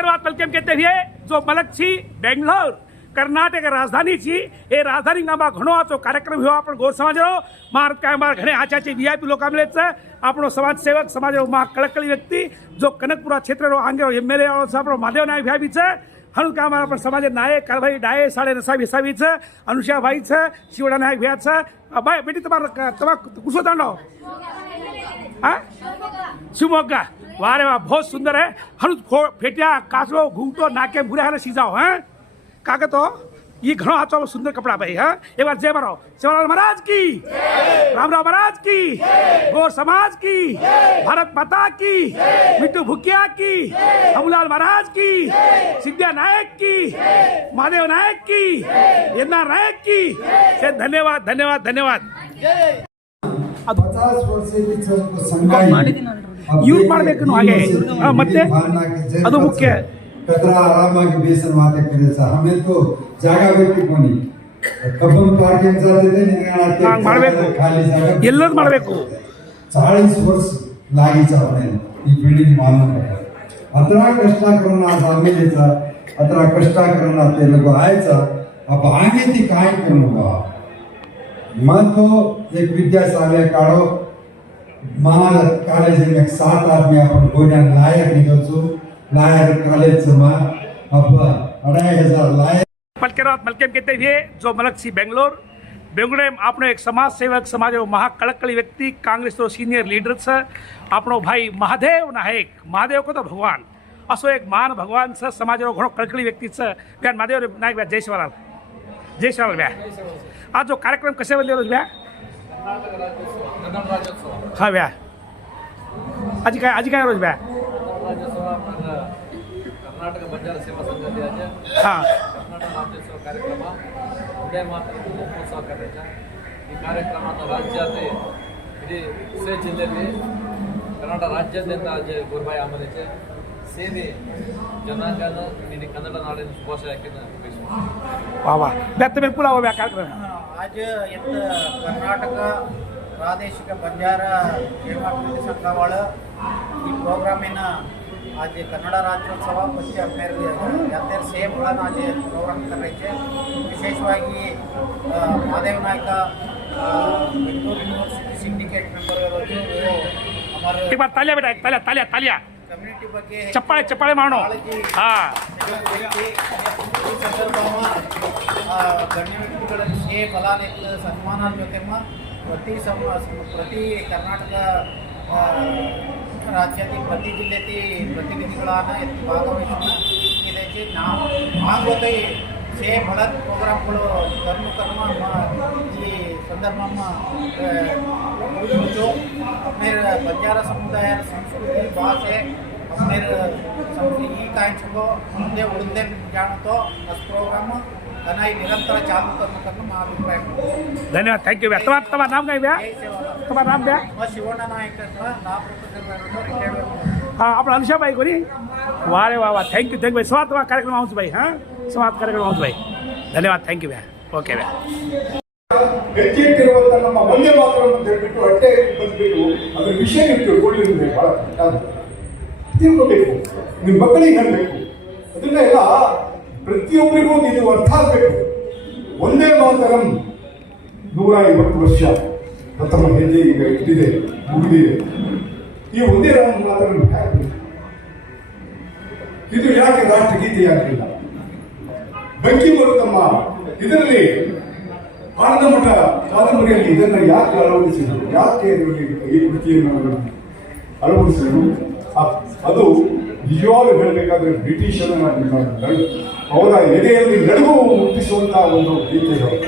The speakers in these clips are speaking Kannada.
के बाद वेलकम कहते हुए जो मलक छी बेंगलोर कर्नाटक राजधानी छी ए राजधानी घणो आचो कार्यक्रम हुआ आपण गोर समाज महाराज काय घणे आचाचे वीआईपी लोक आमले આપણો સમાજ સેવક સમાજનો મહા કળકળી વ્યક્તિ જો કનકપુરા ક્ષેત્રનો આંગેરો એમએલએ આપણો મહાદેવ નાયક ભાઈ છે હણુ કામ આપણા સમાજ નાયક કાળભાઈ ડાયે સાડે નસાવી સાવી છે અનુષાભાઈ છે શિવડા નાયક ભ્યા છે ભાઈ બેટી તમારા કુશો દાંડો હા शिवमोग्गा वाह रे वाह बहुत सुंदर है हणु फेटिया काचलो घूंटो नाके बुरे हाले सीजाओ हैं काके तो ये घणो आचो सुंदर कपड़ा भाई हाँ एक बार जय मारो सेवालाल महाराज की राम राम महाराज की गौर समाज की भारत माता की मिट्टू भुकिया की हमलाल महाराज की सिद्धिया नायक की महादेव नायक की एन्ना नायक की धन्यवाद धन्यवाद धन्यवाद ಯೂಸ್ ಮಾಡಬೇಕು ಹಾಗೆ ಮತ್ತೆ ಅದು ಮುಖ್ಯ कचरा आरामाಗಿ ಬೇಸರ ಮಾತಕ್ಕೆ ಸರ್ ಹಮೇಂತೂ ಜಾಗ ಬೇಕು ಕೊನಿ ಕಬ್ಬನ್ ಪಾರ್ಕಿಂಗ್ ಜಾಗದಲ್ಲಿ ನಿಂಗಾಣತೆ ಮಾಡಬೇಕು ಖಾಲಿ ಜಾಗ ಎಲ್ಲರೂ ಮಾಡಬೇಕು 40 ವರ್ಷ लागी जावने ಈ बिल्डिंग बांधणे अतरा कष्ट करून आज आम्ही याचा अतरा कष्ट करून ते लोक आयचा अब आगे ती काय करू बा मैं तो एक विद्याशाले काढो महा कॉलेज में 7 आदमी अपन गोड्या लायक निघतो लायक कॉलेज में अब 2500 लायक पलकेरात मलकेम कहते हुए जो मलक सी बेंगलोर में आपनो एक समाज सेवक समाज महा कड़कड़ी व्यक्ति कांग्रेस तो सीनियर लीडर है आपनो भाई महादेव नायक महादेव को तो भगवान असो एक महान भगवान से समाज घणो कड़कड़ी व्यक्ति है ब्यान महादेव नायक ब्या जय शिवलाल ब्या आज जो कार्यक्रम कसे बदले ब्या हाँ ब्या आज काय रोज ब्या कर्नाटक बंजार सेवा संघाचे हाँ कर्नाटक राज्योत्सव कार्यक्रम उद्या मात्र महोत्सव करायचा ಈ ಕಾರ್ಯಕ್ರಮದ ರಾಜ್ಯಾತೆ ಇಡೀ ಸೇ ಜಿಲ್ಲೆಯಲ್ಲಿ ಕನ್ನಡ ರಾಜ್ಯಾದ್ಯಂತ ಅಜಯ ಗುರುಬಾಯಿ ಆಮಲೆचे ಸೇರಿ ಜನಾಂಗದ ನಿನ್ನೆ ಕನ್ನಡ ನಾಡಿನ ಶುಭಾಶಯಕ್ಕೆ वाह वाह व्यक्त में पूरा हो गया कार्यक्रम आज यत कर्नाटक प्रादेशिक बंजारा सेवाभिवृद्धी संघवाळ ಈ ಪ್ರೋಗ್ರಾಮಿನ आज कन्नड़ राज्योत्सव बच्चे अभ्यर्थी सेम आज प्रोग्राम करायचे विशेषವಾಗಿ महादेव नायक बेंगलुरु यूनिवर्सिटी सिंडिकेट मेंबर हमारे एक बार तालियां बेटा तालियां तालियां तालियां कम्युनिटी ಬಗ್ಗೆ चप्पाळे चप्पाळे मानो हाँ ಈ ಸಂದರ್ಭમાં ಗಣ್ಯ ವ್ಯಕ್ತಿಗಳಲ್ಲಿ ಶ್ರೇ ಫಲಾನೇಕ ಸನ್ಮಾನ ಜೊತೆಮ ಪ್ರತಿ ಕರ್ನಾಟಕ राज्यातील प्रति जिल्ह्यातील प्रतिनिधीಗಳನ್ನ ಭಾಗವಹಿಸಿದ್ದಾರೆ ನಾವು ಆಗೋದೇ ಸೇ ಬಹಳತ್ ಪ್ರೋಗ್ರಾಮ್ಗಳು ಕರ್ಮ ಈ ಸಂದರ್ಭમાં जो अपने बंजारा समुदाय संस्कृति भाषे अपने ई कायको ಮುಂದೆ ಉಳಿದೇ ಜಾಣतो अस प्रोग्राम कनाई निरंतर चालू करने मा अभिप्राय धन्यवाद थैंक यू तुम्हारा नाम क्या है तुम्हारा नाम क्या शिवಣ್ಣ नायक रिटायर्ड हाँ अपना अनुषा भाई को नहीं वाह रे वाह वाह थैंक यू स्वागत तुम्हारा कार्यक्रम आऊँ भाई हाँ स्वागत कार्यक्रम आऊँ भाई धन्यवाद थैंक यू भैया ओके भैया ಹೆಚ್ಚಿಟ್ಟಿರುವಂತ ನಮ್ಮ ಒಂದೇ ಮಾತ್ರ ಅಂತ ಹೇಳ್ಬಿಟ್ಟು ಹೊಟ್ಟೆ ಬಂದ್ಬಿಟ್ಟು ಅದ್ರ ವಿಷಯ ತಿಳ್ಕೊಂಡಿರುತ್ತೆ ಬಹಳ ತಿಳ್ಕೋಬೇಕು ನಿಮ್ಮ ಮಕ್ಕಳಿಗೆ ಹೇಳಬೇಕು ಅದನ್ನ ಎಲ್ಲ ಪ್ರತಿಯೊಬ್ಬರಿಗೂ ಇದು ಅರ್ಥ ಆಗಬೇಕು ಒಂದೇ ಮಾತರಂ 150 ವರ್ಷ ಪ್ರಥಮ ಹೆಜ್ಜೆ ಈಗ ಇಟ್ಟಿದೆ ಮುಗಿದಿದೆ ಈ ಒಂದೇ ಮಾತರಂ ಇದು ಯಾಕೆ ರಾಷ್ಟ್ರಗೀತೆ ಆಗಲಿಲ್ಲ ಬಂಕಿಮರು ತಮ್ಮ ಇದರಲ್ಲಿ ಆನಂದ ಮಠ ಕಾದಂಬರಿಯಲ್ಲಿ ಇದನ್ನ ಯಾಕೆ ಅಳವಡಿಸಿದರು ಯಾಕೆ ಈ ಕೃತಿಯನ್ನು ಅಳವಡಿಸಿದರು ಅದು ನಿಜವಾಗ್ಲೂ ಹೇಳಬೇಕಾದ್ರೆ ಬ್ರಿಟಿಷರ ಅವರ ಎದೆಯಲ್ಲಿ ನಡುವು ಮುಟ್ಟಿಸುವಂತಹ ಒಂದು ಗೀತೆಗಳು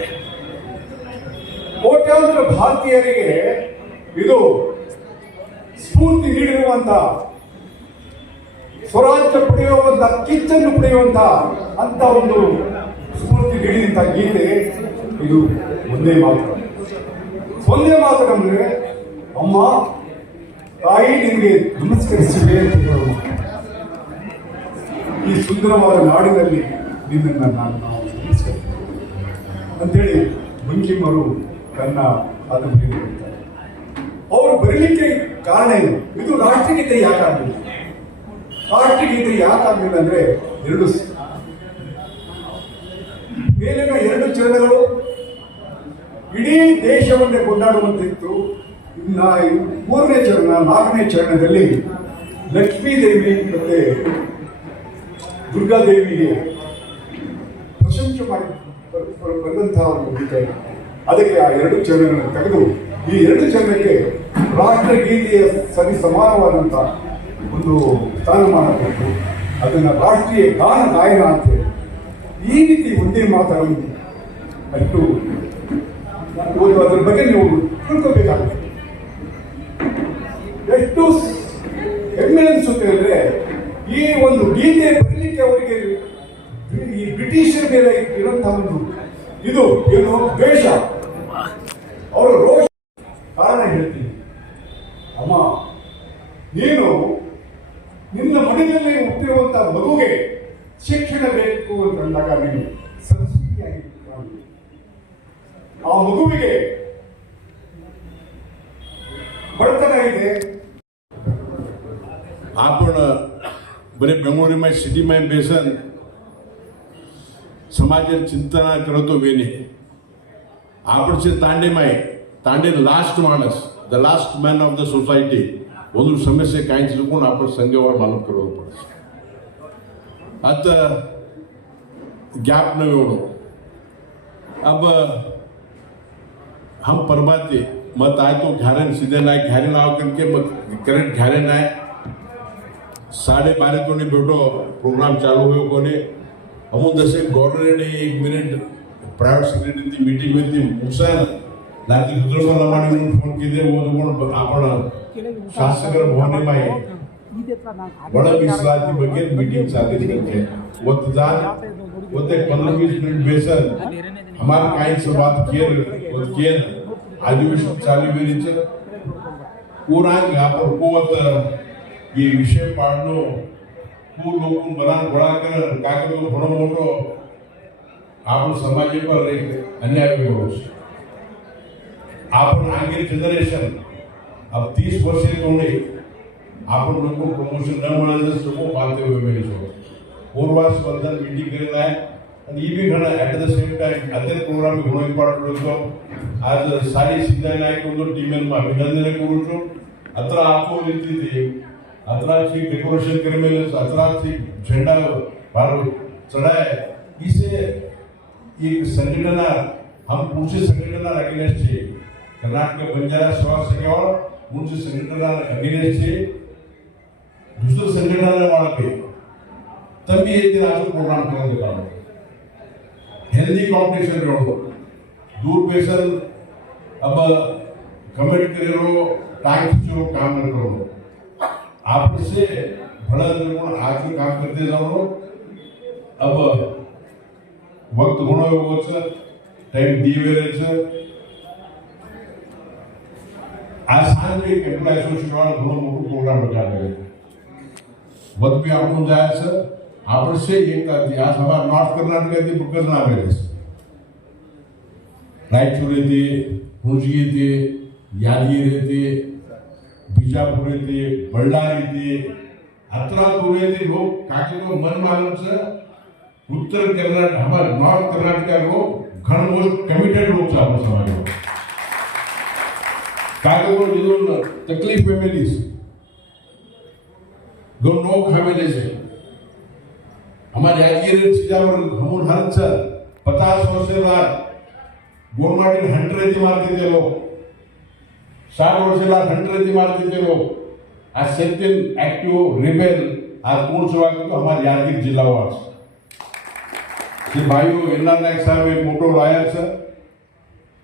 ಕೋಟ್ಯಾಂತರ ಭಾರತೀಯರಿಗೆ ಇದು ಸ್ಫೂರ್ತಿ ನೀಡಿರುವಂತಹ ಸ್ವರಾಜ್ಯ ಪಡೆಯುವಂತ ಕಿಚ್ಚನ್ನು ಪಡೆಯುವಂತ ಅಂತ ಒಂದು ಸ್ಫೂರ್ತಿ ನೀಡಿದಂತ ಗೀತೆ ಇದು ಒಂದೇ ಮಾತು ಒಂದೇ ಮಾತು ಅಂದ್ರೆ ಅಮ್ಮ ತಾಯಿ ನಿಮಗೆ ನಮಸ್ಕರಿಸಿವೆ ಅಂತ ಹೇಳುವ ಈ ಸುಂದರವಾದ ನಾಡಿನಲ್ಲಿ ನಿನ್ನನ್ನು ನಾನು ನಮಸ್ಕರಿಸ್ತೇನೆ ಅಂತೇಳಿ ಬಂಕಿಮರು ತನ್ನ ಕಾದಂಬರಿ ಬರೀತಾರೆ. ಅವರು ಬರೀಲಿಕ್ಕೆ ಕಾರಣ ಏನು ಇದು ರಾಷ್ಟ್ರಗೀತೆ ಯಾಕಾಗಲಿಲ್ಲ ರಾಷ್ಟ್ರಗೀತೆ ಯಾಕೆ ಆಗಲಿಲ್ಲ ಅಂದ್ರೆ ಮೇಲಿನ 2 ಚರಣಗಳು ಇಡೀ ದೇಶವನ್ನೇ ಕೊಂಡಾಡುವಂತಿತ್ತು. ಇನ್ನ 3ನೇ ಚರಣ 4ನೇ ಚರಣದಲ್ಲಿ ಲಕ್ಷ್ಮೀದೇವಿ ಮತ್ತೆ ದುರ್ಗಾದೇವಿಗೆ ಪ್ರಶಂಸೆ ಮಾಡಿ ಬಂದಂತಹ ಒಂದು ಗೀತೆ. ಅದಕ್ಕೆ ಆ 2 ಚರಣಗಳನ್ನು ತೆಗೆದು ಈ 2 ಚರಣಕ್ಕೆ ರಾಷ್ಟ್ರಗೀತೆಯ ಸರಿ ಸಮಾನವಾದಂಥ ಒಂದು ಸ್ಥಾನಮಾನ ಕೊಟ್ಟು ಅದನ್ನು ರಾಷ್ಟ್ರೀಯ ಗಾನ ಗಾಯನ ಅಂತ ಹೇಳಿ ಈ ರೀತಿ ಒಂದೇ ಮಾತನ್ನು ಅಷ್ಟು ಅದ್ರ ಬಗ್ಗೆ ನೀವು ತಿಳ್ಕೋಬೇಕಾಗುತ್ತೆ. ಎಷ್ಟು ಹೆಮ್ಮೆ ಅನಿಸುತ್ತೆ ಅಂದ್ರೆ ಈ ಒಂದು ಗೀತೆ ಬರಲಿಕ್ಕೆ ಅವರಿಗೆ ಈ ಬ್ರಿಟಿಷರ ಮೇಲೆ ಇರುವಂತಹ ಒಂದು ಇದು ಏನು ದ್ವೇಷ, ಅವರ ರೋಷ. ಕಾರಣ ಹೇಳ್ತೀನಿ, ಅಮ್ಮ ನೀನು ನಿನ್ನ ಮನೆಯಲ್ಲಿ ಹುಟ್ಟಿರುವಂತಹ ಮಗುಗೆ ಶಿಕ್ಷಣ ಬೇಕು ಅಂತಂದಾಗ ನೀನು ಸಂಸ್ಕೃತಿಯಾಗಿ ಆ ಮಗುವಿಗೆ बढतन आहे. आपण बरे बेंगळुरूમાં સિટીમાં બેસન સમાજની ચિંતના કરતો વેને આપણે છે તાંડે લાસ્ટ માણસ, the last man of the society ಒಂದು ಸಮಸ್ಯೆ ಕಾಣಿಸಿಕೊಂಡು आपण संघवर मालूम करवं पडतं. आता गॅप न एवढं अब हम परबाते मत आए तो घारे सीधे ना घारे नाव करके मत करंट घारे ना 12:30 तो नहीं बैठो प्रोग्राम चालू हुए कोने हम दसे गवर्नर ने 1 मिनिट प्राइवेट सेक्रेटरी की मीटिंग में थी मुक्सान लाती रुद्रफल अमानी ने फोन किए वो तो आपण शासकर भवने में बड़ा विश्वासी ಬಗ್ಗೆ मीटिंग चालू करके वो जान वो 15-20 मिनट बेसन हमारे काही से बात किए अधिवेशन चालू वेळेचं पूरा आपण कोवत ये विषय पाडणं खूप लोक मनात गोळा कर कागद भरणं मोठं आपण समाज पर एक अन्याय होस. आपण आगे जनरेशन अब 30 वर्ष तोडे आपण लोक प्रमोशन न मिळालं समोर पाहते वेगळे पूर्वास वर्धन मीटिंग केलेलं आहे आणि ही बी घडा at the same time other program घणो इम्पॉर्टंट होतो. आज सारी सिद्धा नायक ಒಂದು ಟೀಮ್ में अभिनंदन करू छो. अतरा आपको रीति थी अतरा की डेकोरेशन करे में अतरा की झंडा बार चढ़ाए इसे एक संगठन हम पूछे संगठन अगेंस्ट छे कर्नाटक बंजारा सेवा संघवर पूछे संगठन अगेंस्ट छे दूसरे संगठन वाला पे तभी एक दिन आज प्रोग्राम कर देता हूं हेल्दी कॉम्पिटिशन रहो दूर पेशल अब कमेंट करो टाइम जो काम न करो आप से बड़ा जरूर आज काम करते जाओ. अब वक्त घणो एवो छे टाइम दिवे छे आज सांजे एक एम्प्लॉय एसोसिएशन वाला घणो मोटो प्रोग्राम रखावे वक्त भी आपण जाय छे आपण से एक आज हमारा नॉर्थ कर्नाटक ती बुकज ना आवे रायचूर येते हुंजगी येते यादगिरी येते बीजापुर येते बಳ್ಳಾರಿ येते अतरा दूर येते लोग काके को मन मालूम से उत्तर कर्नाटक हमारे नॉर्थ कर्नाटक लोग घण मोस्ट कमिटेड लोग छे आपणो समाज में काके को जीवन तकलीफ फैमिलीज गो नो फैमिली से हमारे यादगिरी सीजावर हमून हर 50 वर्ष बाद गोरमाटी 100 मारते थे लोग 60 वर्ष बाद 100 मारते थे लोग आज सेंटिन एक्टिव रिबेल आज पूर्ण सेवा तो हमारे यादगिरी जिला वास श्री भाइयों एना नायक साहब एक मोटो लायर छे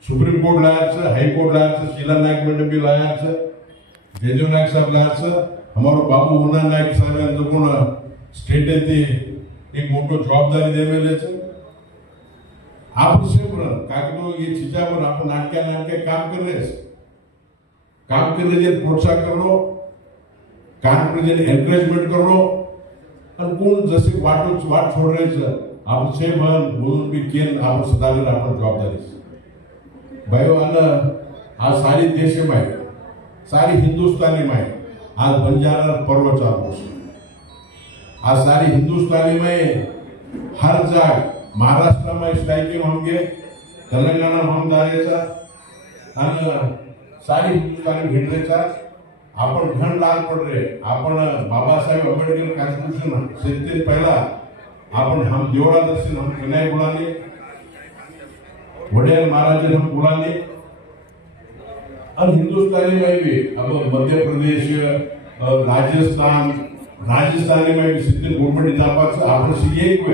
सुप्रीम कोर्ट लायर छे हाई कोर्ट लायर छे शीला नायक मैडम भी लायर छे जेजो नायक साहब लायर छे हमारो बाबू उन्ना नायक साहब जो कोण स्टेट थी एक मोटो जवाबदारी देवेले छे. आप से काकतो ये चीजा पर आप नाटके काम करे प्रोत्साहन करो काम करे एनकरेजमेंट करो और कोण जसे वाट छोड़ रहे छे आप से मन बोलून भी केन आप सदाले आपण जवाबदारी भाइयों अन आज सारी देश में सारी हिंदुस्तानी में आज बंजारा पर्व चालू छे आज सारी हिंदुस्तानी में हर जगह, महाराष्ट्र में स्ट्राइकिंग होंगे, तेलंगाना में हम दारेचा आणि सारी हिंदुस्तानी भेटरेचा आपण घण लाल पडरे आपण बाबासाहेब आंबेडकर कॉन्स्टिट्यूशन से पहला आपण हम देवड़ा दर्शन हम कन्हैया बुलाने वडियाल महाराज हम बुलाने और हिंदुस्तानी में भी अब मध्य प्रदेश राजस्थानी में भी सिद्ध गवर्नमेंट जापाचं आपण सीए को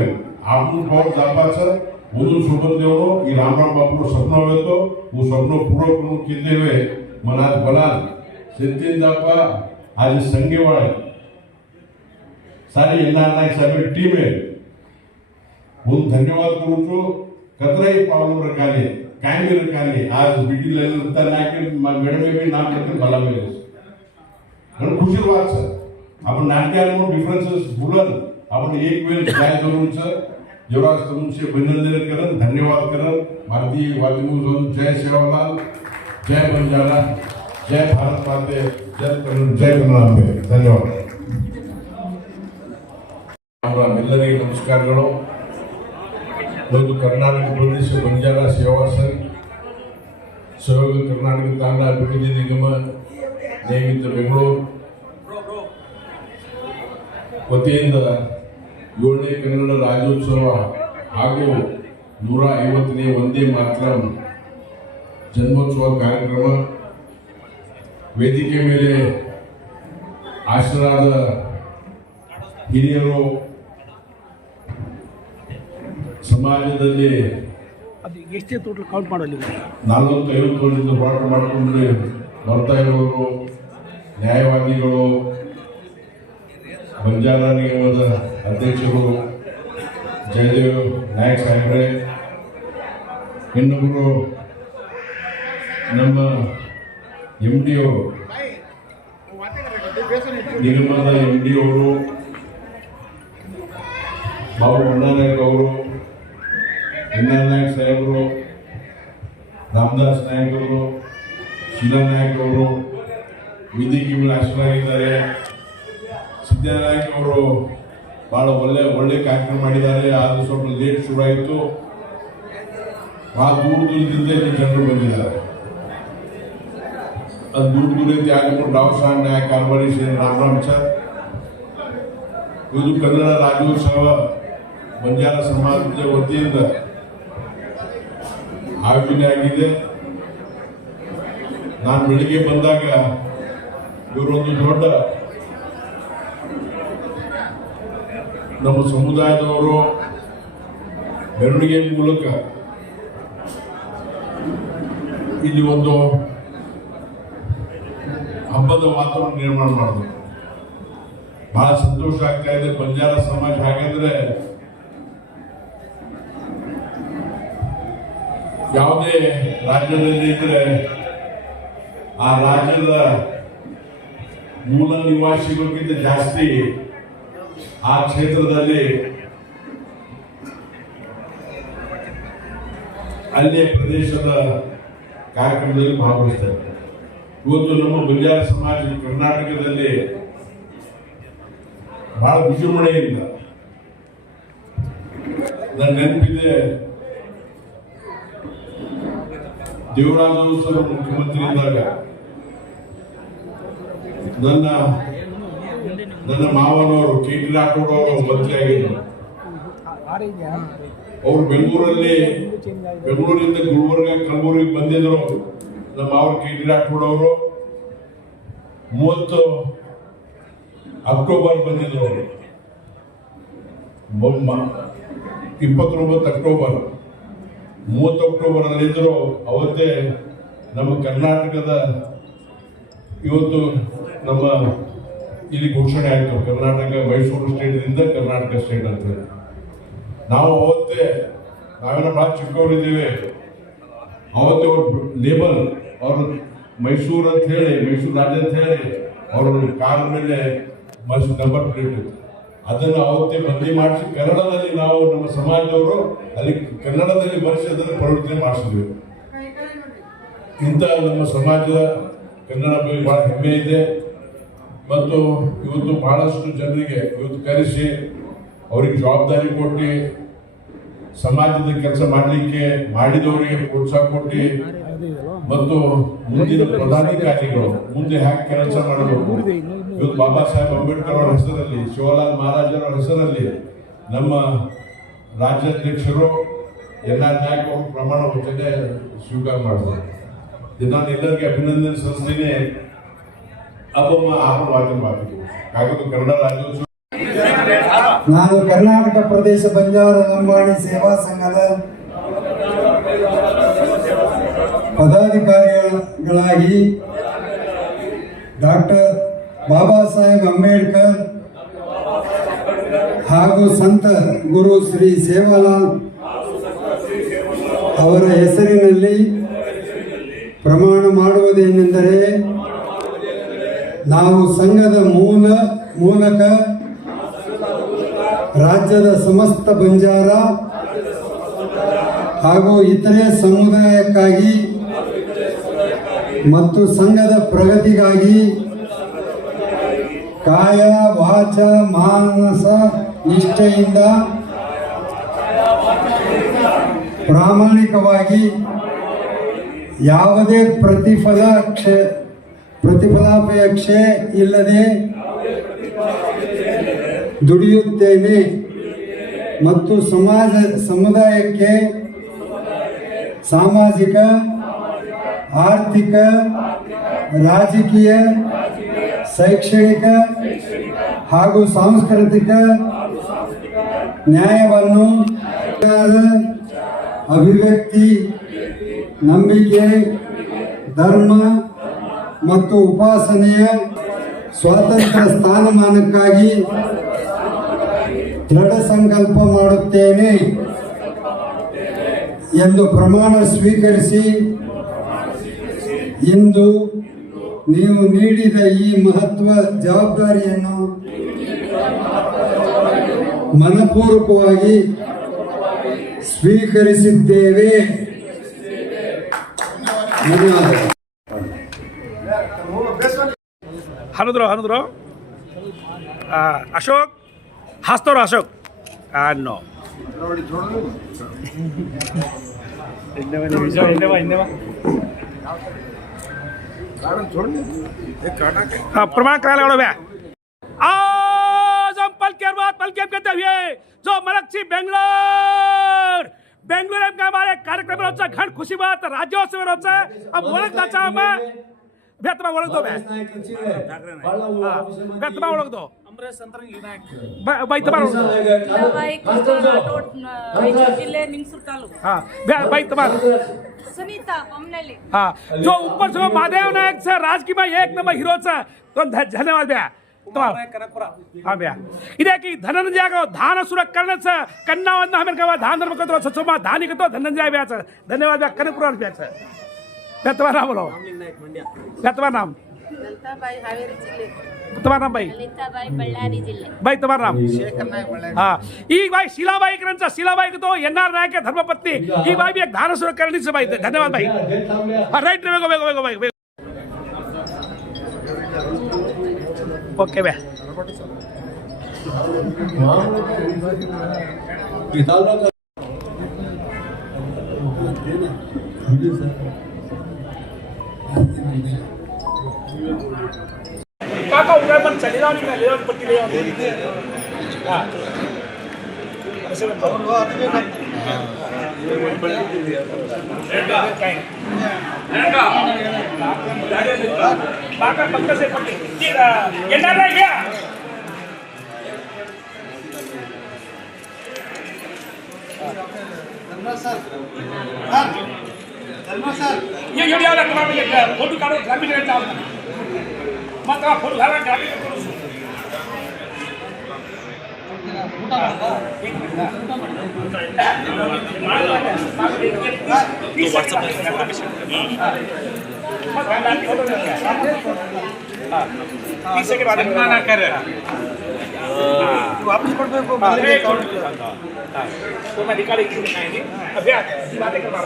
आपण पाव जापाचं म्हणून सोबत देवनो ಈ रामराव बापू स्वप्न होतो वो स्वप्न पूरा करून केले हुए मनात बलाल सिद्धिन जापा आज संगेवाळे सारी एनआर नायक साहेब टीम है बहुत धन्यवाद करू छो कतराई पावलं रकाले काय बी रकाले आज बीटी ललिता नायक मैडम भी नाम करते भला मिले आणि खुशी बात सर आपण नाट्यामध्ये डिफरन्सेस बोलन आपण एक वेळ काय करूनच जेव्हा तुमचे अभिनंदन करन धन्यवाद करन भारतीय वाद्यमूल जय सेवालाल जय बंजारा जय भारत माते जय कन्नांबे धन्यवाद ಎಲ್ಲರಿಗೂ ನಮಸ್ಕಾರಗಳು ಇವತ್ತು ಕರ್ನಾಟಕ ಪ್ರದೇಶ ಬಂಜಾರ ಸೇವಾ ಸಂಘ ಸಹಯೋಗ ಕರ್ನಾಟಕ ತಾಂಡ ಅಭಿವೃದ್ಧಿ ನಿಗಮ ನೇಮಿತ ಬೆಂಗಳೂರು ವತಿಯಿಂದ 7ನೇ ಕನ್ನಡ ರಾಜ್ಯೋತ್ಸವ ಹಾಗೂ 150ನೇ ವಂದೇ ಮಾತರಂ ಜನ್ಮೋತ್ಸವ ಕಾರ್ಯಕ್ರಮ ವೇದಿಕೆ ಮೇಲೆ ಆಶೀರ್ವಾದ ಹಿರಿಯರು ಸಮಾಜದಲ್ಲಿ ಎಷ್ಟೇ ಟೋಟಲ್ ಕೌಂಟ್ ಮಾಡಲಿ 40-50 ವರ್ಷದಿಂದ ಹೋರಾಟ ಮಾಡಿಕೊಂಡು ಬರ್ತಾ ಇರೋರು ನ್ಯಾಯವಾದಿಗಳು ಬಂಜಾರ ನಿಗಮದ ಅಧ್ಯಕ್ಷರು ಜಯದೇವ್ ನಾಯಕ್ ಸಾಹೇಬ್ರೆ ಇನ್ನೊಬ್ಬರು ನಮ್ಮ MD ಅವರು ನಿಗಮದ MD ಅವರು ಬಾಬು ಅಣ್ಣಾನಾಯಕ್ ಅವರು ಎನ್ಆರ್ ನಾಯಕ್ ಸಾಹೇಬರು ರಾಮದಾಸ್ ನಾಯಕ್ ಅವರು ಶೀಲಾ ನಾಯಕ್ ಅವರು ವೇದಿಕೆ ಮೇಲೆ ಆಶ್ರಯಿದ್ದಾರೆ ಸಿದ್ದನಾಯಕ್ ಅವರು ಬಹಳ ಒಳ್ಳೆ ಕಾರ್ಯಕ್ರಮ ಮಾಡಿದ್ದಾರೆ ಆದರೂ ಸ್ವಲ್ಪ ಲೇಟ್ ಶುರುವಾಯಿತು ಬಹಳ ದೂರದಿಂದ ಇಲ್ಲಿ ಜನರು ಬಂದಿದ್ದಾರೆ ಅದು ದೂರದಿಂದ ಆಗಿಬಿಟ್ಟು ಡಾಕ್ಟರ್ ಸಾಹೇಬ್ ನಾಯಕ್ ಕಾಲ್ವಾಡಿ ಶ್ರೀ ರಾಮರಾಮ್ ಸರ್ ಇದು ಕನ್ನಡ ರಾಜ್ಯೋತ್ಸವ ಬಂಜಾರ ಸಮಾಜದ ವತಿಯಿಂದ ಆಯೋಜನೆ ಆಗಿದೆ ನಾನು ಬೆಳಿಗ್ಗೆ ಬಂದಾಗ ಇವರೊಂದು ದೊಡ್ಡ ನಮ್ಮ ಸಮುದಾಯದವರು ಮೆರವಣಿಗೆ ಮೂಲಕ ಇಲ್ಲಿ ಒಂದು ಹಬ್ಬದ ವಾತಾವರಣ ನಿರ್ಮಾಣ ಮಾಡಿದ್ರು ಬಹಳ ಸಂತೋಷ ಆಗ್ತಾ ಇದೆ ಬಂಜಾರ ಸಮಾಜ ಹಾಗಂದ್ರೆ ಯಾವುದೇ ರಾಜ್ಯದಲ್ಲಿ ಇದ್ರೆ ಆ ರಾಜ್ಯದ ಮೂಲ ನಿವಾಸಿಗಳಿಗಿಂತ ಜಾಸ್ತಿ ಆ ಕ್ಷೇತ್ರದಲ್ಲಿ ಅಲ್ಲಿಯ ಪ್ರದೇಶದ ಕಾರ್ಯಕ್ರಮದಲ್ಲಿ ಭಾಗವಹಿಸ್ತಾರೆ ಇವತ್ತು ನಮ್ಮ ಬಂಜಾರ ಸಮಾಜ ಕರ್ನಾಟಕದಲ್ಲಿ ಬಹಳ ವಿಜೃಂಭಣೆಯಿಂದ ನನ್ನ ನೆನಪಿದೆ ದೇವರಾಜ ಸರ್ ಮುಖ್ಯಮಂತ್ರಿ ಇದ್ದಾಗ ನನ್ನ ಮಾವನವರು KT ರಾಠೋಡ್ ಅವರು ಮಂತ್ರಿ ಆಗಿದ್ದರು ಅವರು ಬೆಂಗಳೂರಿಂದ ಗುಲ್ಬರ್ಗ ಕಲಬುರಗಿ ಬಂದಿದ್ರು ನಮ್ಮ ಮಾವ KT ರಾಠೋಡ್ ಅವರು 30 ಅಕ್ಟೋಬರ್ ಬಂದಿದ್ರು ಅವರು 29 ಅಕ್ಟೋಬರ್ 30 ಅಕ್ಟೋಬರ್ ಅಲ್ಲಿದ್ರು ಅವತ್ತೇ ನಮ್ಮ ಕರ್ನಾಟಕದ ಇವತ್ತು ನಮ್ಮ ಇಲ್ಲಿ ಘೋಷಣೆ ಆಯಿತು ಕರ್ನಾಟಕ ಮೈಸೂರು ಸ್ಟೇಟ್ದಿಂದ ಕರ್ನಾಟಕ ಸ್ಟೇಟ್ ಅಂತ ನಾವು ಅವತ್ತೇ ನಾವೆಲ್ಲ ಬಹಳ ಚಿಕ್ಕವರಿದ್ದೀವಿ ಅವತ್ತೇ ಅವ್ರ ಲೇಬಲ್ ಅವರು ಮೈಸೂರು ಅಂತ ಹೇಳಿ ಮೈಸೂರು ರಾಜ್ಯ ಅಂತ ಹೇಳಿ ಅವರು ಕಾರ್ ಮೇಲೆ ಮೈಸೂರು ನಂಬರ್ ಪ್ಲೇಟ್ ಇತ್ತು ಅದನ್ನು ಅವತ್ತೇ ಬದಲಿ ಮಾಡಿಸಿ ಕನ್ನಡದಲ್ಲಿ ನಾವು ನಮ್ಮ ಸಮಾಜದವರು ಅಲ್ಲಿ ಕನ್ನಡದಲ್ಲಿ ಬರೆಸಿ ಅದನ್ನು ಪರಿವರ್ತನೆ ಮಾಡಿಸಿದ್ವಿ ಇಂಥ ನಮ್ಮ ಸಮಾಜದ ಕನ್ನಡ ಬಗ್ಗೆ ಬಹಳ ಹೆಮ್ಮೆ ಇದೆ ಮತ್ತು ಇವತ್ತು ಬಹಳಷ್ಟು ಜನರಿಗೆ ಇವತ್ತು ಕರೆಸಿ ಅವ್ರಿಗೆ ಜವಾಬ್ದಾರಿ ಕೊಟ್ಟು ಸಮಾಜದ ಕೆಲಸ ಮಾಡಲಿಕ್ಕೆ ಮಾಡಿದವರಿಗೆ ಪ್ರೋತ್ಸಾಹ ಕೊಟ್ಟು ಮತ್ತು ಮುಂದಿನ ಪದಾಧಿಕಾರಿಗಳು ಮುಂದೆ ಹ್ಯಾಕ್ ಕೆಲಸ ಮಾಡಬೇಕು ಇವತ್ತು ಬಾಬಾ ಸಾಹೇಬ್ ಅಂಬೇಡ್ಕರ್ ಅವರ ಹೆಸರಲ್ಲಿ ಶಿವಲಾಲ್ ಮಹಾರಾಜರ ಹೆಸರಲ್ಲಿ ನಮ್ಮ ರಾಜ್ಯಾಧ್ಯಕ್ಷರು ಎನ್.ಆರ್. ನಾಯಕ್ ಅವರು ಪ್ರಮಾಣ ವಚನ ಸ್ವೀಕಾರ ಮಾಡಿದ್ರು. ನಾನು ಎಲ್ಲರಿಗೆ ಅಭಿನಂದನೆ ಸಲ್ಲಿಸ್ತೇನೆ. ಅಬ್ಬಮ್ಮ ಆಪವಾದ ಮಾತಿಗೆ ಕಾಗದ ಕನ್ನಡ ರಾಜ್ಯೋತ್ಸವ. ನಾನು ಕರ್ನಾಟಕ ಪ್ರದೇಶ ಬಂಜಾರ ಲಂಬಾಣಿ ಸೇವಾ ಸಂಘದ ಪದಾಧಿಕಾರಿಗಳಾಗಿ ಡಾಕ್ಟರ್ ಬಾಬಾ ಸಾಹೇಬ್ ಅಂಬೇಡ್ಕರ್ ಹಾಗೂ ಸಂತ ಗುರು ಶ್ರೀ ಸೇವಾಲಾಲ್ ಅವರ ಹೆಸರಿನಲ್ಲಿ ಪ್ರಮಾಣ ಮಾಡುವುದೇನೆಂದರೆ, ನಾವು ಸಂಘದ ಮೂಲಕ ರಾಜ್ಯದ ಸಮಸ್ತ ಬಂಜಾರ ಹಾಗೂ ಇತರೆ ಸಮುದಾಯಕ್ಕಾಗಿ ಮತ್ತು ಸಂಘದ ಪ್ರಗತಿಗಾಗಿ ಕಾಯ ವಾಚ ಮಾನಸ ನಿಷ್ಠೆಯಿಂದ ಪ್ರಾಮಾಣಿಕವಾಗಿ ಯಾವುದೇ ಪ್ರತಿಫಲಾಪೇಕ್ಷೆ ಇಲ್ಲದೆ ದುಡಿಯುತ್ತೇನೆ ಮತ್ತು ಸಮುದಾಯಕ್ಕೆ ಸಾಮಾಜಿಕ, ಆರ್ಥಿಕ, ರಾಜಕೀಯ, ಶೈಕ್ಷಣಿಕ ಹಾಗೂ ಸಾಂಸ್ಕೃತಿಕ ನ್ಯಾಯವನ್ನು, ಅಭಿವ್ಯಕ್ತಿ, ನಂಬಿಕೆ, ಧರ್ಮ ಮತ್ತು ಉಪಾಸನೆಯ ಸ್ವಾತಂತ್ರ್ಯ ಸ್ಥಾನಮಾನಕ್ಕಾಗಿ ದೃಢ ಸಂಕಲ್ಪ ಮಾಡುತ್ತೇನೆ ಎಂದು ಪ್ರಮಾಣ ಸ್ವೀಕರಿಸಿ, ಇಂದು ನೀವು ನೀಡಿದ ಈ ಮಹತ್ವ ಜವಾಬ್ದಾರಿಯನ್ನು ಮನಪೂರ್ವಕವಾಗಿ ಸ್ವೀಕರಿಸಿದ್ದೇವೆ. ಧನ್ಯವಾದಗಳು. ಹನದ್ರು ಅಶೋಕ್ ಹಾಸ್ತವ್ರು ಅಶೋಕ್ ನೋ प्रमाण करायला एवढं आज हम पल के बाद कहते हुए जो मलकची बेंगलोर का हमारे कार्यक्रम रोचा घण खुशी बात राज्योत्सव रोचा अब ओळख दाचा मैं तुम्हाला ओळख दो तुम्हाला ओळख दो बाई तुम्हाला जिल्हे निंगसूर तालुका हाँ बाई तुम्हाला सुनीता पमनेले हाँ जो ऊपर से महादेव नायक सर राजकीय में एक नंबर हीरो सर तो धन्यवाद भैया हाँ भैया इधे की धनंजय को धान सुर करने से कन्ना वन्ना हमें कहा धान धर्म को तो सचोमा धानी को तो धनंजय भैया सर धन्यवाद भैया कनकपुर भैया सर क्या तुम्हारा नाम बोलो क्या तुम्हारा नाम ललिताबाई हावेरी जिले तुम्हारा नाम भाई ललिताबाई बಳ್ಳಾರಿ जिले भाई तुम्हारा नाम हाँ ई भाई शीलाबाई करंचा शीलाबाई को तो एन.आर. नायक के धर्मपत्नी ई भाई भी एक धान सुर करने से भाई धन्यवाद भाई हाँ राइट वेगो भाई ओके भैया काका उन्हें मन चले जाओ नहीं ले जाओ पट्टी ले जाओ हाँ ऐसे में बाका पक्का से पट्टी ये ना रह गया ये याद रखना मुझे फोटो काढो ग्राफिक रेट जाओ मग फोटो घाला ग्राफिक करू वापस पड़ गए तो मैं निकाली अभ्यास बातें करवा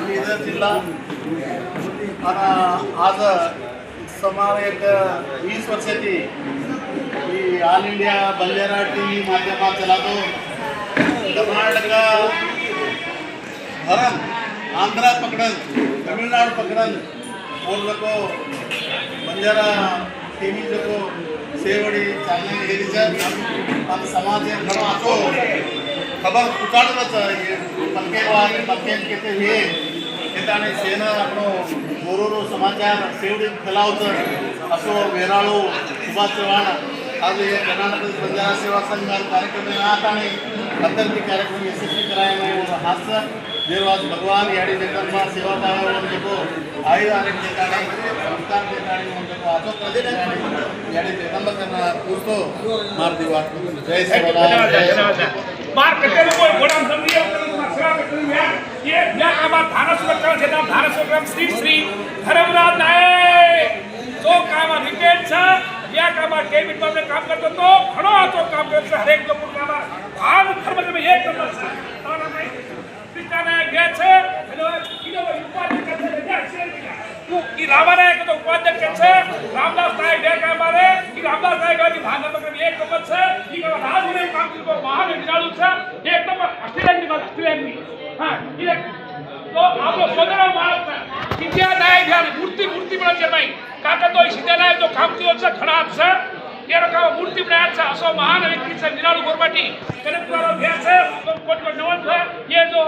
बीदर जिल्हा आणि आज सुमारे एक 20 वर्षाची ही all India Banjara T V माध्यमात चलातो कर्नाटक धरण आंध्रा पकड़न तमिलनाडु पकड़न और लोगों बंजारा टी वी जो सेवड़ी चालने गेली आणि समाज घणो आतो खबर उतारलंच पलकेन केते हे आणि सेना आपण गोरोरो समाचार सेवडी फैलावतं असो वेराळू सुभाष चव्हाण आज हे कर्नाटक बंजारा सेवा संघ कार्यक्रम राहत आणि अंतर्गत कार्यक्रम यशस्वी करायला हास्य देवास भगवान याडी देताना सेवा भावावर देखो आयुर आरोग्य देताना संस्कार देताना देखो आजो प्रदेश याडी देताना त्यांना पूर्तो मार दिवा जय सेवालाल मार कटेल को गोडाम समझिए सेवा कटेल में ये कामा धारासुरक्रम છે નામ धारासुरक्रम श्री श्री धर्मराज नायक जो कामा रिपेट છે या कामा केबिनेट में काम करतो तो घणो आतो काम करे છે हरेक जो कामा भाग धर्म में एक नंबर છે ताना नहीं पिताने ગયા છે किलो उपाध्यक्ष છે की रामानायक तो उपाध्यक्ष છે रामदास नायक ગયા कामारे की रामदास नायक की भाग में एक नंबर છે की राजने काम को महान निराळू છે एक नंबर ऑस्ट्रेलियन हां ये तो आपलो सोदरा माणस कित्या नाही घ्या मूर्ती बनायची नाही काका तो शिद्याला तो काम केलं खणात છે ये रका मूर्ति बनाया છે असो महान व्यक्ति છે निराळू गोरबाटी कनेक्टवाला घ्या છે कोट नवन છે ये जो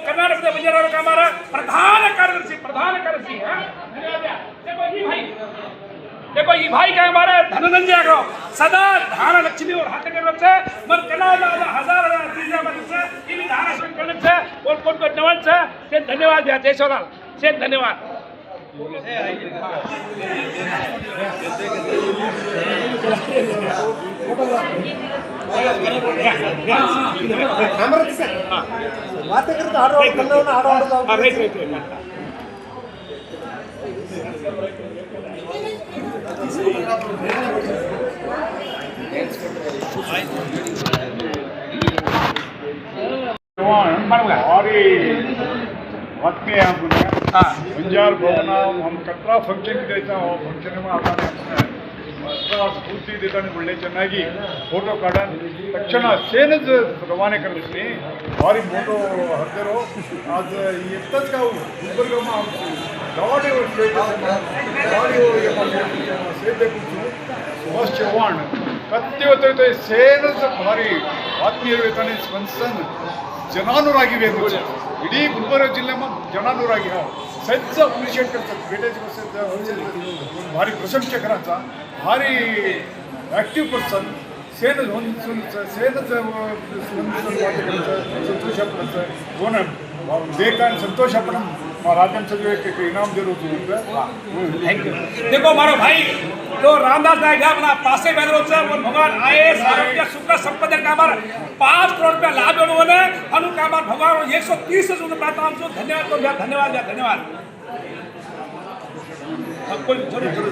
कर्नाटक के बंजारा का हमारा प्रधान कार्यदर्शी है देखो ये भाई का हमारा धनंजय का सदा धारा लक्ष्मी और हाथ के रख से मन कला हजार से ये भी धारा से करने से और कोट नवन से धन्यवाद दिया देशोलाल से धन्यवाद भारी बातमी आहे आपण बंजार भवन हम कतरा फंक्शन द्यायचा फंक्शन में आता ಸ್ಫೂರ್ತಿ ದೇತಾನೆ ಒಳ್ಳೆ ಚೆನ್ನಾಗಿ ಫೋಟೋ ಕಾಡನ್ ತಕ್ಷಣ ಸೇನज ರವಾನೆ करते भारी फोटो हरदेरो आज येतच का गुलबर्ग गावाडे गावाडी सेदे सुभाष चव्हाण कत्ते होते ಸೇನज भारी ಆತ್ಮೀಯರು येताने ಸ್ಪಂದನ जनानुरागी वेगळं इडी गुलबर्ग जिल्ह्यामध्ये जनानुरागी हा सज्ज अप्रिशिएट करतात भेटायचे भारी प्रशंसा करायचा भारी ॲक्टिव्ह पर्सन सेनच संतोष आपणाचं कोण बेकान संतोष आपण राज्यांचं जो एक इनाम दिलं होतं थैंक यू देखो हमारा भाई तो रामदास नायक अपना पासे बैदरोचा और भगवान आईएएस आरोग्य सुख संपदा का हमारा 5 करोड़ रुपया लाभ होने अनु का हमारा भगवान 130 से उन्हें प्रार्थना हमको धन्यवाद सबको जरूर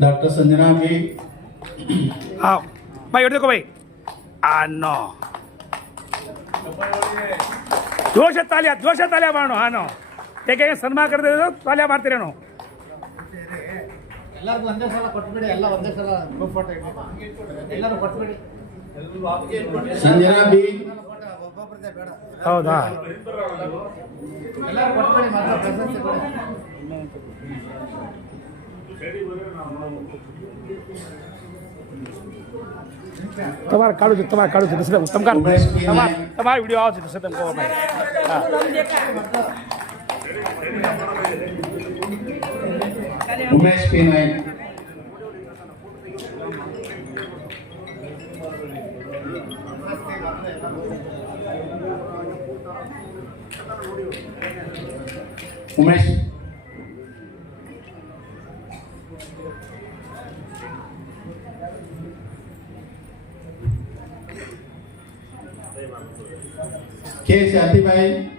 डॉक्टर संजना भी हाँ भाई देखो भाई नो जोश तालिया मारो हाँ नो ठीक है सन्मान कर दे तालिया मारते रहनो ಎಲ್ಲರೂ ಒಂದೇ ಸಲ ಕೊಟ್ಬಿಡಿ ಎಲ್ಲ ಒಂದೇ ಸಲ ಗ್ರೂಪ್ ಫೋಟೋ ಎಲ್ಲರೂ ಕೊಟ್ಬಿಡಿ संजना भी ಒಬ್ಬೊಬ್ಬರದೇ ಬೇಡ ಹೌದಾ ಎಲ್ಲರೂ ಕೊಟ್ಬಿಡಿ ಮಾತ್ರ ಪ್ರಶಸ್ತಿ ಕೊಡಿ તમારે કાઢું છે દસરે તમારા વિડીયો આવે છે દસરે તમે કહો ભાઈ उमेश पी नाईक उमेश के शांति भाई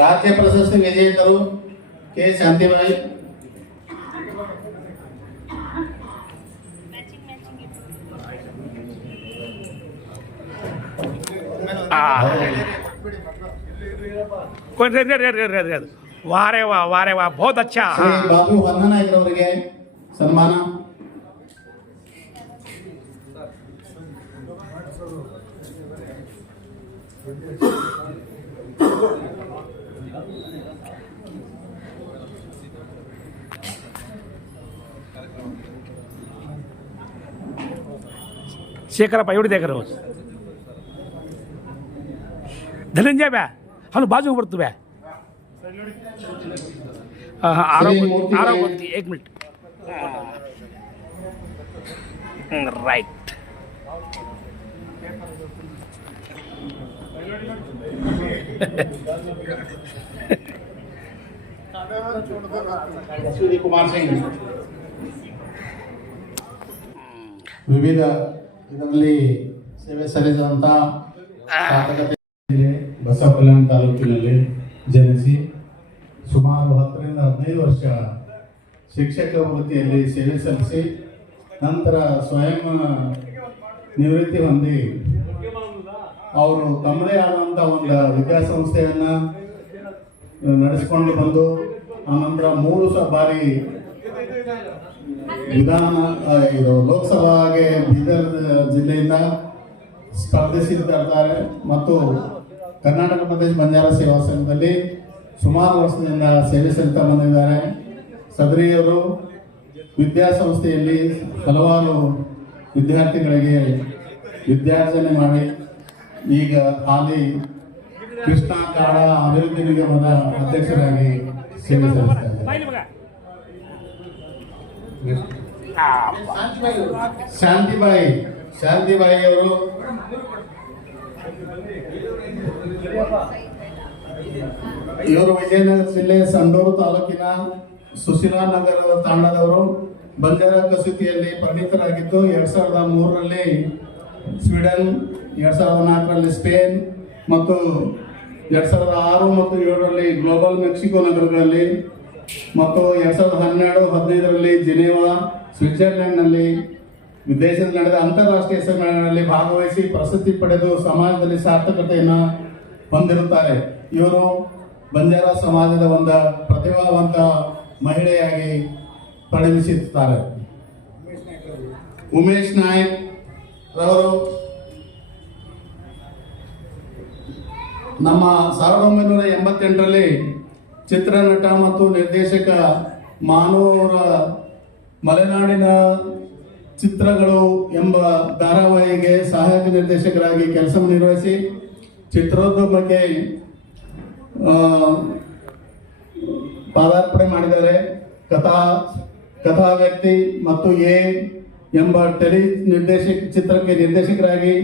ರಾಜ್ಯ ಪ್ರಶಸ್ತಿ ವಿಜೇತರು ಕೆ ಶಾಂತಿಬಾಯಿ, वारे वाह बहुत अच्छा. ಶ್ರೀ ಬಾಬು ವಂದನಾಯ್ಕರವರಿಗೆ ಸನ್ಮಾನ. शेखरप्पा एवढी द्या रोज. धनंजय ब्या हनु बाजू बरतो ब्या. आरोग्य 1 minute. Right. S Kumar Singh ವಿವಿಧ ಇದರಲ್ಲಿ ಸೇವೆ ಸಲ್ಲಿಸಿದಂಥ ಬಸವಕಲ್ಯಾಣ ತಾಲೂಕಿನಲ್ಲಿ ಜನಿಸಿ ಸುಮಾರು 10 ರಿಂದ 15 ವರ್ಷ ಶಿಕ್ಷಕ ವೃತ್ತಿಯಲ್ಲಿ ಸೇವೆ ಸಲ್ಲಿಸಿ ನಂತರ ಸ್ವಯಂ ನಿವೃತ್ತಿ ಹೊಂದಿ ಅವರು ತಮ್ಮದೇ ಆದಂಥ ಒಂದು ವಿದ್ಯಾಸಂಸ್ಥೆಯನ್ನು ನಡೆಸಿಕೊಂಡು ಬಂದು ಆನಂತರ 3 ಬಾರಿ ಇದು ಲೋಕಸಭಾಗೆ ಬೀದರ್ ಜಿಲ್ಲೆಯಿಂದ ಸ್ಪರ್ಧಿಸಿದ್ದಾರೆ ಮತ್ತು ಕರ್ನಾಟಕ ಪ್ರದೇಶ ಬಂಜಾರ ಸೇವಾ ಸಂಘದಲ್ಲಿ ಸುಮಾರು ವರ್ಷದಿಂದ ಸೇವೆ ಸಲ್ಲಿಸ್ತಾ ಬಂದಿದ್ದಾರೆ. ಸದರಿಯವರು ವಿದ್ಯಾಸಂಸ್ಥೆಯಲ್ಲಿ ಹಲವಾರು ವಿದ್ಯಾರ್ಥಿಗಳಿಗೆ ವಿದ್ಯಾರ್ಜನೆ ಮಾಡಿ ಈಗ ಹಾಲಿ ಕೃಷ್ಣ ಕಾಡ ಅಭಿವೃದ್ಧಿ ನಿಗಮದ ಅಧ್ಯಕ್ಷರಾಗಿ ಸೇವೆ ಸಲ್ಲಿಸ್ತಾರೆ. ಶಾಂತಿಬಾಯಿ ಅವರು ಇವರು ವಿಜಯನಗರ ಜಿಲ್ಲೆ ಸಂಡೂರು ತಾಲೂಕಿನ ಸುಶೀಲಾ ನಗರದ ತಾಂಡದವರು. ಬಂಜಾರ ಕಸೂತಿಯಲ್ಲಿ ಪರಿಣಿತರಾಗಿದ್ದು 2003ರಲ್ಲಿ ಸ್ವೀಡನ್, 2004ರಲ್ಲಿ ಸ್ಪೇನ್ ಮತ್ತು 2006 ಮತ್ತು 2007ರಲ್ಲಿ ಗ್ಲೋಬಲ್ ಮೆಕ್ಸಿಕೋ ನಗರಗಳಲ್ಲಿ ಮತ್ತು 2012-15ರಲ್ಲಿ ಜಿನೇವಾ ಸ್ವಿಟ್ಜರ್ಲೆಂಡ್ನಲ್ಲಿ ವಿದೇಶದಲ್ಲಿ ನಡೆದ ಅಂತಾರಾಷ್ಟ್ರೀಯ ಸಮ್ಮೇಳನಗಳಲ್ಲಿ ಭಾಗವಹಿಸಿ ಪ್ರಶಸ್ತಿ ಪಡೆದು ಸಮಾಜದಲ್ಲಿ ಸಾರ್ಥಕತೆಯನ್ನು ಹೊಂದಿರುತ್ತಾರೆ. ಇವರು ಬಂಜಾರ ಸಮಾಜದ ಒಂದು ಪ್ರತಿಭಾವಂತ ಮಹಿಳೆಯಾಗಿ ಪರಿಣಮಿಸುತ್ತಾರೆ. ಉಮೇಶ್ ನಾಯಕ್ ರವರು ನಮ್ಮ 1988ರಲ್ಲಿ ಚಿತ್ರನಟ ಮತ್ತು ನಿರ್ದೇಶಕ ಮಾನವರ ಮಲೆನಾಡಿನ ಚಿತ್ರಗಳು ಎಂಬ ಧಾರಾವಾಹಿಗೆ ಸಹಾಯಕ ನಿರ್ದೇಶಕರಾಗಿ ಕೆಲಸ ನಿರ್ವಹಿಸಿ ಚಿತ್ರೋದ್ಯಮಕ್ಕೆ ಪಾದಾರ್ಪಣೆ ಮಾಡಿದ್ದಾರೆ. ಕಥಾ ವ್ಯಕ್ತಿ ಮತ್ತು ಎಂಬ ಚಿತ್ರಕ್ಕೆ ನಿರ್ದೇಶಕರಾಗಿ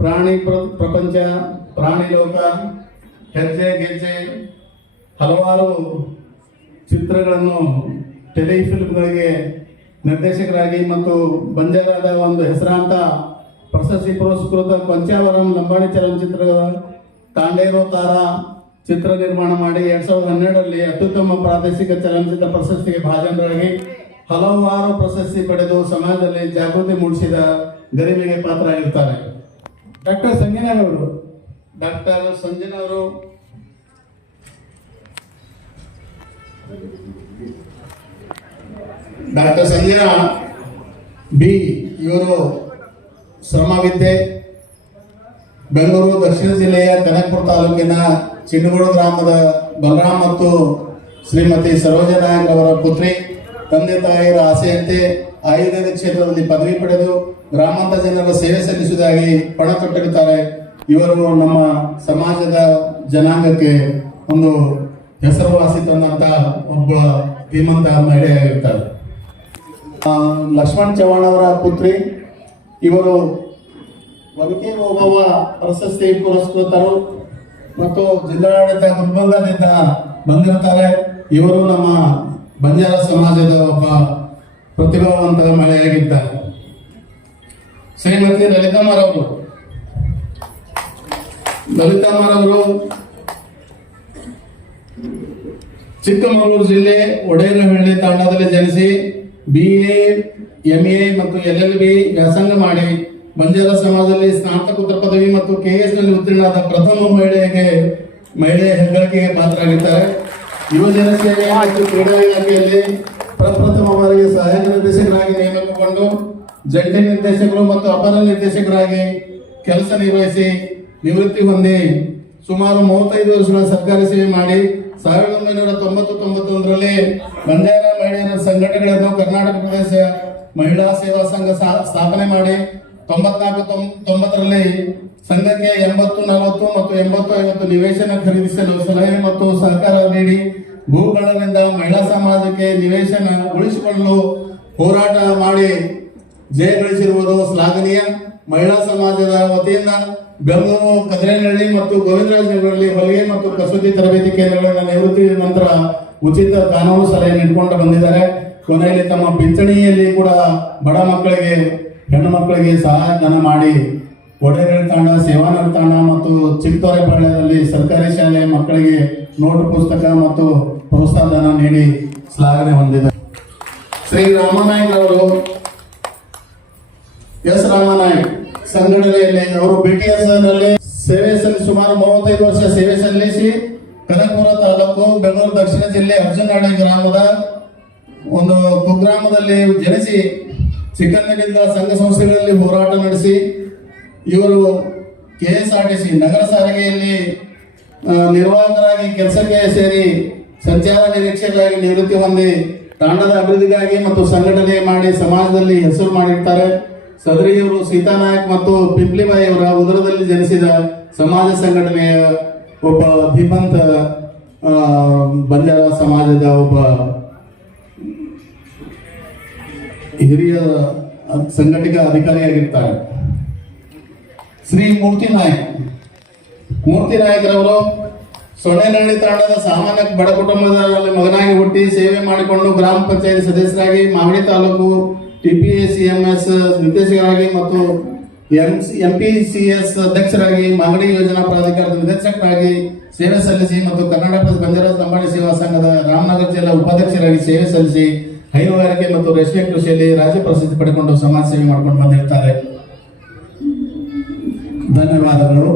ಪ್ರಾಣಿ ಪ್ರಪಂಚ, ಪ್ರಾಣಿ ಲೋಕ, ಹೆಜ್ಜೆ ಗೆಜ್ಜೆ ಹಲವಾರು ಚಿತ್ರಗಳನ್ನು ಟೆಲಿಫಿಲ್ಮ್ಗಳಿಗೆ ನಿರ್ದೇಶಕರಾಗಿ ಮತ್ತು ಬಂಜಾರದ ಒಂದು ಹೆಸರಾಂತ ಪ್ರಶಸ್ತಿ ಪುರಸ್ಕೃತ ಕೊಂಚಾವರಂ ಲಂಬಾಣಿ ಚಲನಚಿತ್ರದ ತಾಂಡೇರೋ ತಾರಾ ಚಿತ್ರ ನಿರ್ಮಾಣ ಮಾಡಿ 2012ರಲ್ಲಿ ಅತ್ಯುತ್ತಮ ಪ್ರಾದೇಶಿಕ ಚಲನಚಿತ್ರ ಪ್ರಶಸ್ತಿಗೆ ಭಾಜನರಾಗಿ ಹಲವಾರು ಪ್ರಶಸ್ತಿ ಪಡೆದು ಸಮಾಜದಲ್ಲಿ ಜಾಗೃತಿ ಮೂಡಿಸಿದ ಗರಿಮೆಗೆ ಪಾತ್ರರಾಗಿರ್ತಾರೆ. ಡಾಕ್ಟರ್ ಸಂಜನಾ ಅವರು ಡಾಕ್ಟರ್ ಸಂಜನಾ ಬಿ ಇವರು ಶ್ರಮವಿದ್ಯೆ ಬೆಂಗಳೂರು ದಕ್ಷಿಣ ಜಿಲ್ಲೆಯ ಕನಕಪುರ ತಾಲೂಕಿನ ಚಿನ್ನಗೋಡು ಗ್ರಾಮದ ಬಲರಾಮ್ ಮತ್ತು ಶ್ರೀಮತಿ ಸರೋಜಾ ನಾಯಕ್ ಅವರ ಪುತ್ರಿ. ತಂದೆ ತಾಯಿಯರ ಆಸೆಯಂತೆ ಆಯುರ್ವೇದ ಕ್ಷೇತ್ರದಲ್ಲಿ ಪದವಿ ಪಡೆದು ಗ್ರಾಮಾಂತರ ಜನರ ಸೇವೆ ಸಲ್ಲಿಸುವುದಾಗಿ ಪಣ ತೊಟ್ಟಿರುತ್ತಾರೆ. ಇವರು ನಮ್ಮ ಸಮಾಜದ ಜನಾಂಗಕ್ಕೆ ಒಂದು ಹೆಸರುವಾಸಿ ತಂದಂತ ಒಬ್ಬ ಧೀಮಂತ ಮಹಿಳೆಯಾಗಿರ್ತಾರೆ. ಲಕ್ಷ್ಮಣ್ ಚವ್ಹಾಣ್ ಅವರ ಪುತ್ರಿ. ಇವರು ಒನಕೆ ಓಬವ್ವ ಪ್ರಶಸ್ತಿ ಪುರಸ್ಕೃತರು ಮತ್ತು ಜಿಲ್ಲಾಡಳಿತ ಗುಲ್ಬರ್ಗಾದಿಂದ ಬಂದಿರುತ್ತಾರೆ. ಇವರು ನಮ್ಮ ಬಂಜಾರ ಸಮಾಜದ ಒಬ್ಬ ಪ್ರತಿಭಾವಂತ ಮಹಿಳೆಯಾಗಿದ್ದಾರೆ. ಶ್ರೀಮತಿ ಲಲಿತಮ್ಮರವರು ಚಿಕ್ಕಮಗಳೂರು ಜಿಲ್ಲೆ ಒಡೇನಹಳ್ಳಿ ತಾಂಡದಲ್ಲಿ ಜನಿಸಿ BA, MA ಮತ್ತು LLB ವ್ಯಾಸಂಗ ಮಾಡಿ ಬಂಜಾರ ಸಮಾಜದಲ್ಲಿ ಸ್ನಾತಕೋತ್ತರ ಪದವಿ ಮತ್ತು KS ನಲ್ಲಿ ಉತ್ತೀರ್ಣರಾದ ಪ್ರಥಮ ಮಹಿಳೆ ಹೆಗ್ಗಳಿಕೆಗೆ ಪಾತ್ರರಾಗಿದ್ದಾರೆ. ಯುವ ಜನಸೇವೆ ಮತ್ತು ಕ್ರೀಡಾ ಇಲಾಖೆಯಲ್ಲಿ ಪ್ರಪ್ರಥಮ ಬಾರಿಗೆ ಸಹಾಯಕ ನಿರ್ದೇಶಕರಾಗಿ ನೇಮಕಗೊಂಡು ಜಂಟಿ ನಿರ್ದೇಶಕರು ಮತ್ತು ಅಪರ ನಿರ್ದೇಶಕರಾಗಿ ಕೆಲಸ ನಿರ್ವಹಿಸಿ ನಿವೃತ್ತಿ ಹೊಂದಿ ಸುಮಾರು 35 ವರ್ಷಗಳ ಸರ್ಕಾರಿ ಸೇವೆ ಮಾಡಿ 1991ರಲ್ಲಿ ಬಂಜಾರ ಮಹಿಳೆಯರ ಸಂಘಟನೆಗಳನ್ನು ಕರ್ನಾಟಕ ಪ್ರದೇಶ ಮಹಿಳಾ ಸೇವಾ ಸಂಘ ಸ್ಥಾಪನೆ ಮಾಡಿ 94-90ರಲ್ಲಿ ಸಂಘಕ್ಕೆ 80-40 ಮತ್ತು 80-50 ನಿವೇಶನ ಖರೀದಿಸಲು ಸಲಹೆ ಮತ್ತು ಸಹಕಾರ ನೀಡಿ ಭೂಗಳರಿಂದ ಮಹಿಳಾ ಸಮಾಜಕ್ಕೆ ನಿವೇಶನ ಉಳಿಸಿಕೊಳ್ಳಲು ಹೋರಾಟ ಮಾಡಿ ಜಯಗಳಿಸಿರುವುದು ಶ್ಲಾಘನೀಯ. ಮಹಿಳಾ ಸಮಾಜದ ವತಿಯಿಂದ ಬೆಂಗಳೂರು, ಕದ್ರೇನಹಳ್ಳಿ ಮತ್ತು ಗೋವಿಂದರಾಜನಗರದಲ್ಲಿ ಹೊಲಿಗೆ ಮತ್ತು ಕಸೂತಿ ತರಬೇತಿ ಕೇಂದ್ರಗಳನ್ನು ನಿವೃತ್ತಿ ನಂತರ ಉಚಿತ ಕಾನೂನು ಸಲಹೆ ನೀಡಿಕೊಂಡು ಬಂದಿದ್ದಾರೆ. ಕೊನೆಯಲ್ಲಿ ತಮ್ಮ ಪಿಂಚಣಿಯಲ್ಲಿ ಕೂಡ ಬಡ ಮಕ್ಕಳಿಗೆ, ಹೆಣ್ಣು ಮಕ್ಕಳಿಗೆ ಸಹಾಯಧನ ಮಾಡಿ ಒಡೇನಹಳ್ಳಿ ತಾಂಡ, ಸೇವಾನಹಳ್ಳಿ ತಾಂಡ ಮತ್ತು ಚಿಕ್ಕತೋರೆಪಾಳ್ಯದಲ್ಲಿ ಸರ್ಕಾರಿ ಶಾಲೆ ಮಕ್ಕಳಿಗೆ ನೋಟು ಪುಸ್ತಕ ಮತ್ತು ಪ್ರೋತ್ಸಾಹ ಧನ ನೀಡಿ ಶ್ಲಾಘನೆ ಹೊಂದಿದ್ದಾರೆ. ಶ್ರೀ ರಾಮನಾಯ್ಕ ಅವರು, ಎಸ್ ರಾಮನಾಯ್ಕ್ ಸಂಘಟನೆಯಲ್ಲಿ ಅವರು BTS ನಲ್ಲಿ ಸೇವೆ ಸಲ್ಲಿಸಿ ಸುಮಾರು 35 ವರ್ಷ ಸೇವೆ ಸಲ್ಲಿಸಿ ಕನಕಪುರ ತಾಲೂಕು, ಬೆಂಗಳೂರು ದಕ್ಷಿಣ ಜಿಲ್ಲೆ ಅರ್ಜುನಹಳ್ಳಿ ಗ್ರಾಮದ ಒಂದು ಕುಗ್ರಾಮದಲ್ಲಿ ಜನಿಸಿ ಚಿಕ್ಕಂದಿನಿಂದ ಸಂಘ ಸಂಸ್ಥೆಗಳಲ್ಲಿ ಹೋರಾಟ ನಡೆಸಿ ಇವರು KSRTC ನಗರ ಸಾರಿಗೆಯಲ್ಲಿ ನಿರ್ವಾಹಕರಾಗಿ ಕೆಲಸಕ್ಕೆ ಸೇರಿ ಸಂಚಾರ ನಿರೀಕ್ಷಕರಾಗಿ ನಿವೃತ್ತಿ ಹೊಂದಿ ತಾಂಡದ ಅಭಿವೃದ್ಧಿಗಾಗಿ ಮತ್ತು ಸಂಘಟನೆ ಮಾಡಿ ಸಮಾಜದಲ್ಲಿ ಹೆಸರು ಮಾಡಿರ್ತಾರೆ. ಸದರಿಯವರು ಸೀತಾನಾಯಕ್ ಮತ್ತು ಪಿಂಪ್ಲಿಬಾಯಿ ಅವರ ಉದರದಲ್ಲಿ ಜನಿಸಿದ ಸಮಾಜ ಸಂಘಟನೆಯ ಒಬ್ಬ ಧೀಮಂತ ಬಂಜಾರ ಸಮಾಜದ ಒಬ್ಬ ಹಿರಿಯ ಸಂಘಟಕ ಅಧಿಕಾರಿಯಾಗಿರ್ತಾರೆ. ಶ್ರೀ ಮೂರ್ತಿ ನಾಯಕರವರು ಸೊನ್ನೆನಹಳ್ಳಿ ತಾಂಡದ ಸಾಮಾನ್ಯ ಬಡ ಕುಟುಂಬದಲ್ಲಿ ಮಗನಾಗಿ ಹುಟ್ಟಿ ಸೇವೆ ಮಾಡಿಕೊಂಡು ಗ್ರಾಮ ಪಂಚಾಯತ್ ಸದಸ್ಯರಾಗಿ ಮಾಗಡಿ ತಾಲೂಕು TPA-CMS ನಿರ್ದೇಶಕರಾಗಿ ಮತ್ತು MPCS ಅಧ್ಯಕ್ಷರಾಗಿ ಮಾಗಡಿ ಯೋಜನಾ ಪ್ರಾಧಿಕಾರದ ನಿರ್ದೇಶಕರಾಗಿ ಸೇವೆ ಸಲ್ಲಿಸಿ ಮತ್ತು ಕರ್ನಾಟಕ ಬಂಜಾರ ಲಂಬಾಣಿ ಸೇವಾ ಸಂಘದ ರಾಮನಗರ ಜಿಲ್ಲಾ ಉಪಾಧ್ಯಕ್ಷರಾಗಿ ಸೇವೆ ಸಲ್ಲಿಸಿ ಹೈನುಗಾರಿಕೆ ಮತ್ತು ರೇಷ್ಮೆ ಕೃಷಿಯಲ್ಲಿ ರಾಜ್ಯ ಪ್ರಸಿದ್ಧಿ ಪಡೆದುಕೊಂಡು ಸಮಾಜ ಸೇವೆ ಮಾಡಿಕೊಂಡು ಬಂದಿರ್ತಾರೆ. ಧನ್ಯವಾದಗಳು.